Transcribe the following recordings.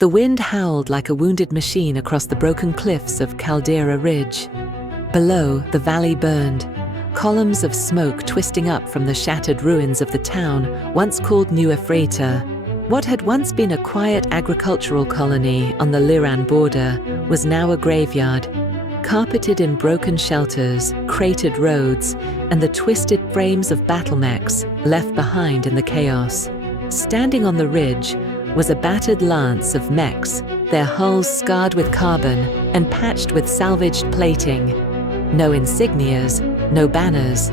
The wind howled like a wounded machine across the broken cliffs of Caldera Ridge. Below, the valley burned, columns of smoke twisting up from the shattered ruins of the town once called New Ephrata. What had once been a quiet agricultural colony on the Liran border was now a graveyard, carpeted in broken shelters, cratered roads, and the twisted frames of battle mechs left behind in the chaos. Standing on the ridge was a battered lance of mechs, their hulls scarred with carbon and patched with salvaged plating. No insignias, no banners,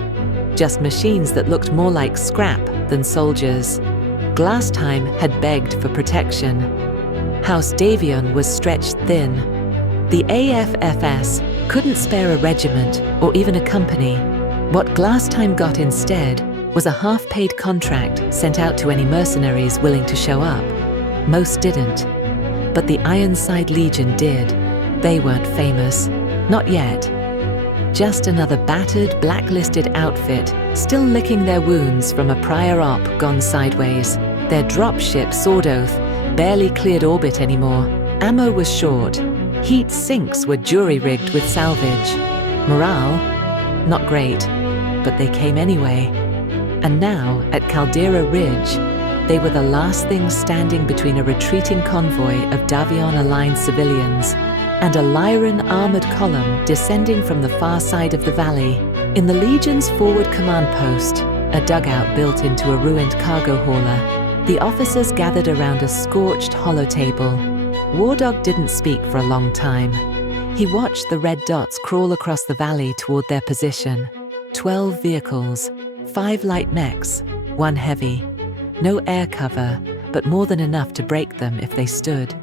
just machines that looked more like scrap than soldiers. Glasstime had begged for protection. House Davion was stretched thin. The AFFS couldn't spare a regiment or even a company. What Glasstime got instead was a half-paid contract sent out to any mercenaries willing to show up. Most didn't, but the Ironside Legion did. They weren't famous, not yet. Just another battered, blacklisted outfit, still licking their wounds from a prior op gone sideways. Their dropship, Sword Oath, barely cleared orbit anymore. Ammo was short. Heat sinks were jury-rigged with salvage. Morale? Not great, but they came anyway. And now, at Caldera Ridge, they were the last thing standing between a retreating convoy of Davion-aligned civilians and a Lyran armored column descending from the far side of the valley. In the Legion's forward command post, a dugout built into a ruined cargo hauler, the officers gathered around a scorched holotable. Wardog didn't speak for a long time. He watched the red dots crawl across the valley toward their position. 12 vehicles, 5 light mechs, 1 heavy. No air cover, but more than enough to break them if they stood.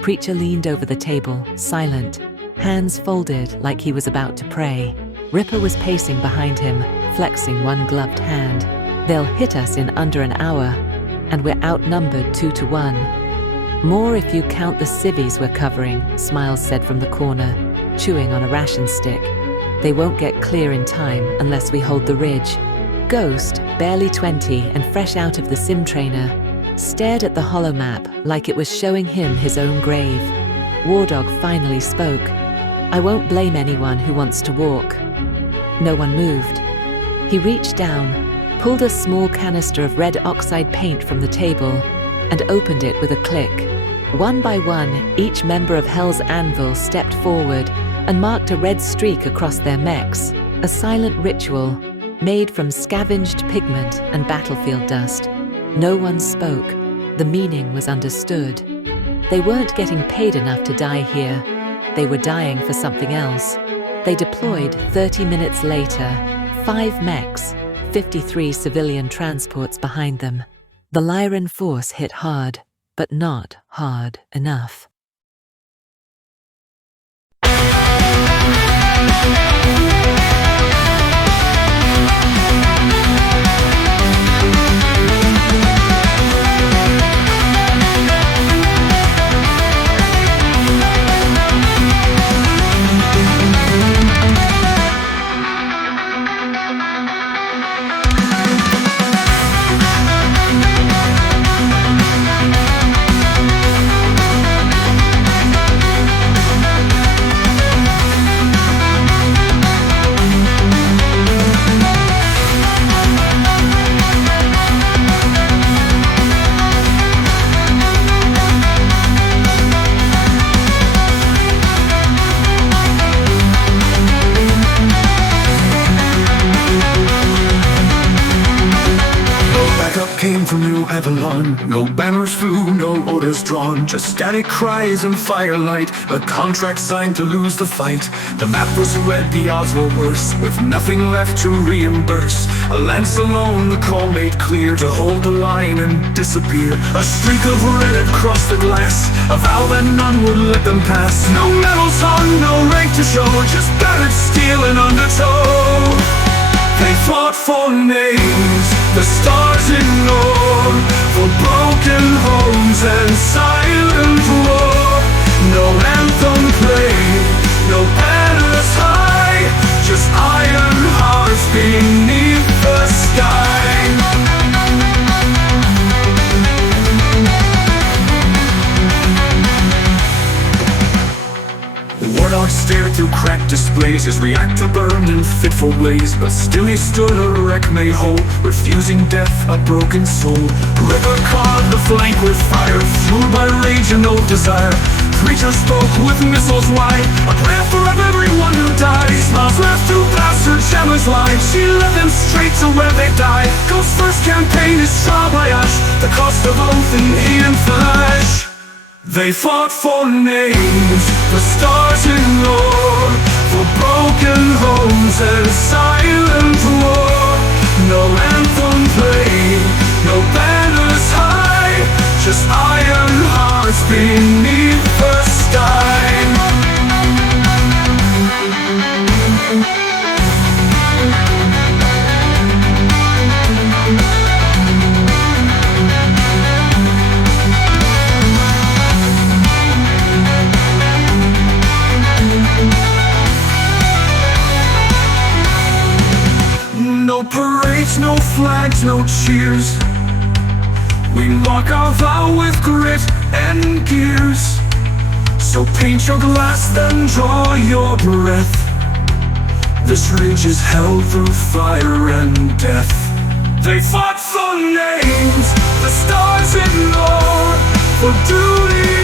Preacher leaned over the table, silent, hands folded like he was about to pray. Ripper was pacing behind him, flexing one gloved hand. They'll hit us in under an hour, and we're outnumbered 2 to 1. More if you count the civvies we're covering, Smiles said from the corner, chewing on a ration stick. They won't get clear in time unless we hold the ridge. Ghost, barely 20 and fresh out of the sim trainer, stared at the holomap like it was showing him his own grave. Wardog finally spoke. I won't blame anyone who wants to walk. No one moved. He reached down, pulled a small canister of red oxide paint from the table, and opened it with a click. One by one, each member of Hell's Anvil stepped forward and marked a red streak across their mechs, a silent ritual made from scavenged pigment and battlefield dust. No one spoke. The meaning was understood. They weren't getting paid enough to die here. They were dying for something else. They deployed 30 minutes later, 5 mechs, 53 civilian transports behind them. The Lyran force hit hard, but not hard enough. Came from New Avalon. No banners flew, no orders drawn, just static cries and firelight. A contract signed to lose the fight. The map was red, the odds were worse, with nothing left to reimburse. A lance alone, the call made clear, to hold the line and disappear. A streak of red across the glass, a vow that none would let them pass. No medals on, no rank to show, just battered steel and undertow. They fought for names the stars ignore, for broken homes and silent war. No anthem played, no banners high, just iron hearts beneath the sky. monarch stared through cracked displays, his reactor burned in fitful blaze. But still he stood a wreck made whole, refusing death, a broken soul. River carved the flank with fire, fueled by rage and no desire. Creature spoke with missiles wide, a prayer for everyone who died. Smiles left to blast her jammers line, she led them straight to where they died. Ghost's first campaign is trial by ash, the cost of oath and heat and flesh. They fought for names, for stars in lore, for broken homes and silent war. No anthem played, no banners high, just iron hearts beneath the sky. No parades, no flags, no cheers. We mark our vow with grit and gears. So paint your glass, then draw your breath. This ridge is held through fire and death. They fought for names, the stars in lore, for duty